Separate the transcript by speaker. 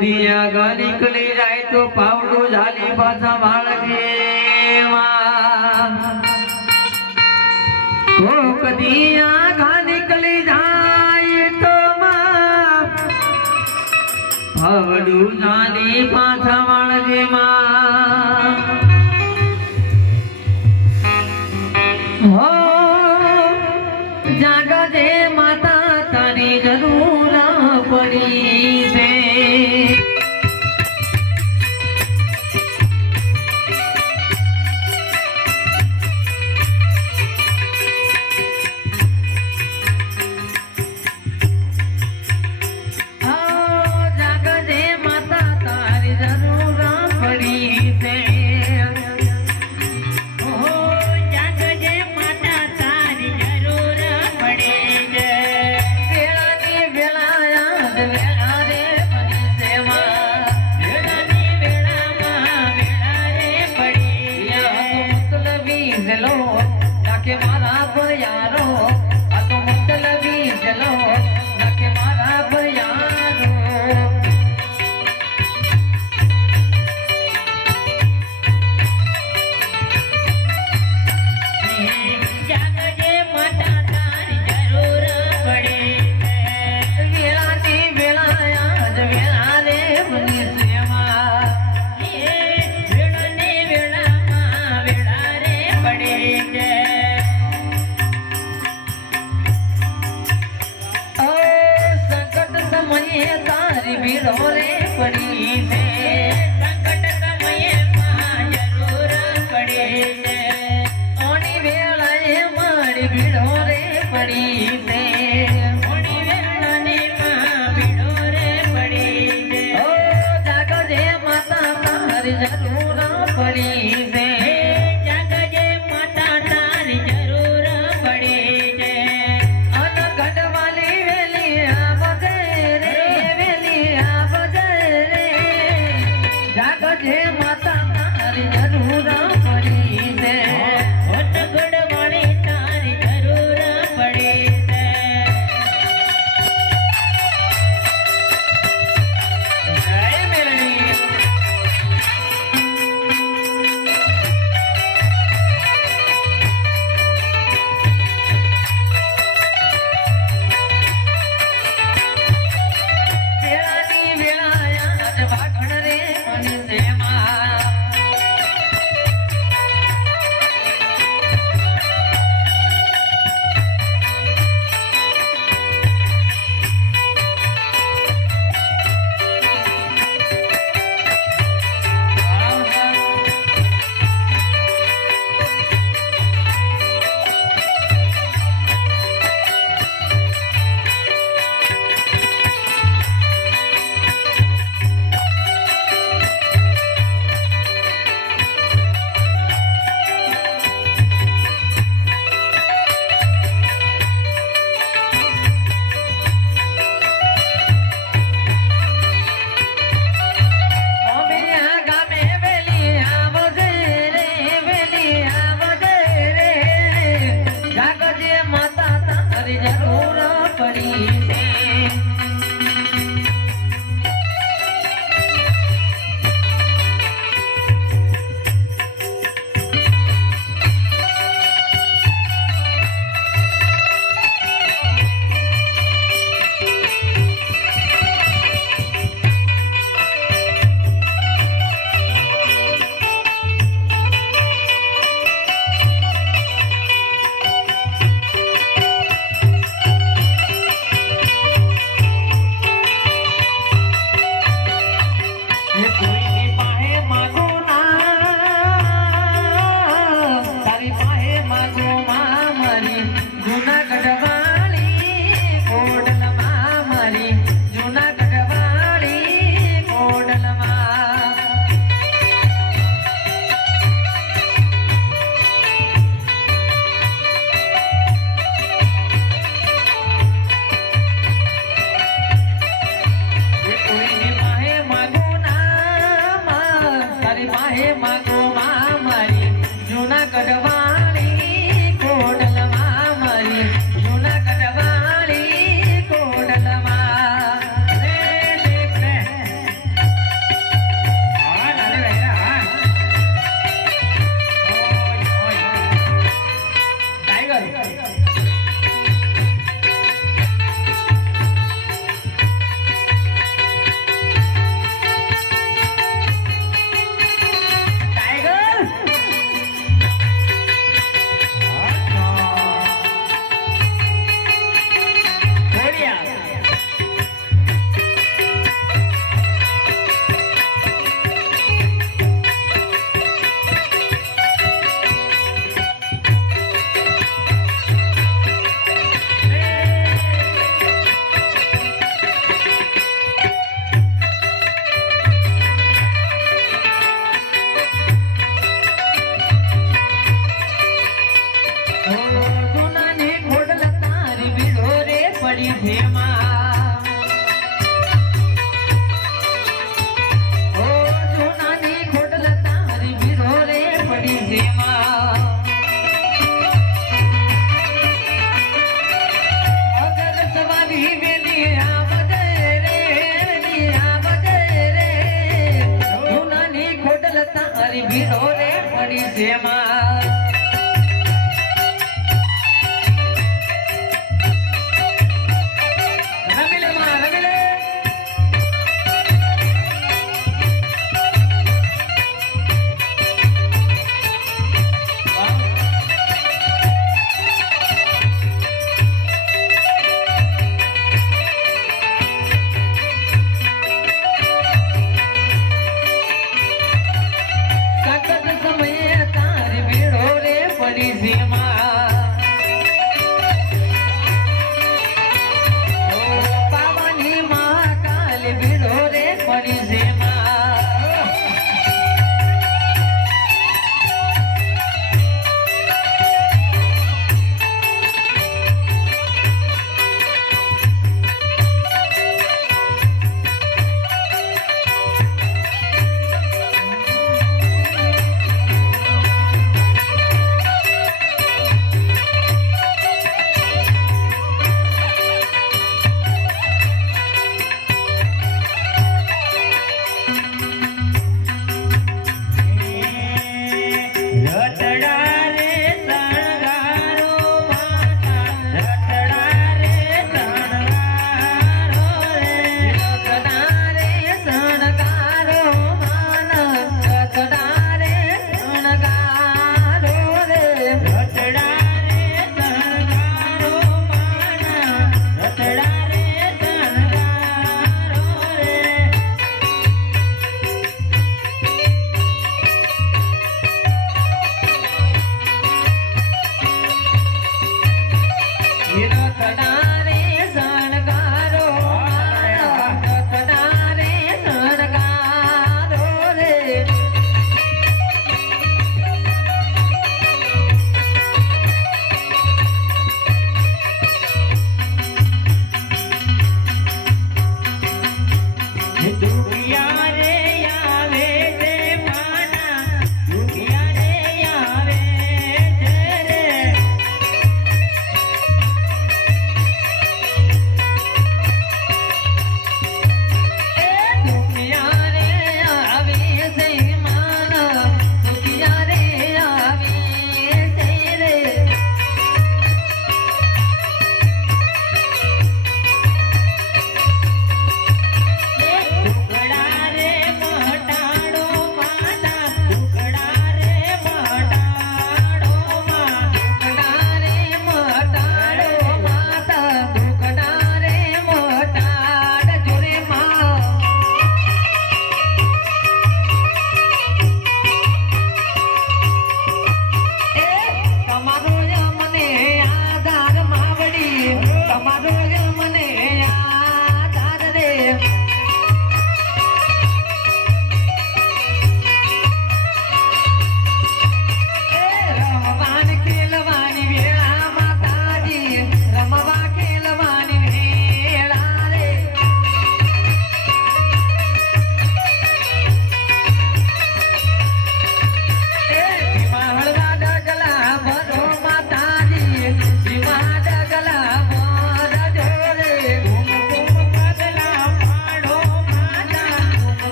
Speaker 1: કદી આગળ નીકળી જાય તો પાવડું ઝાલી પાછા બાળકે કો કદી આગળ નીકળી જાય તો માં. પાવડું ઝાલી પાછા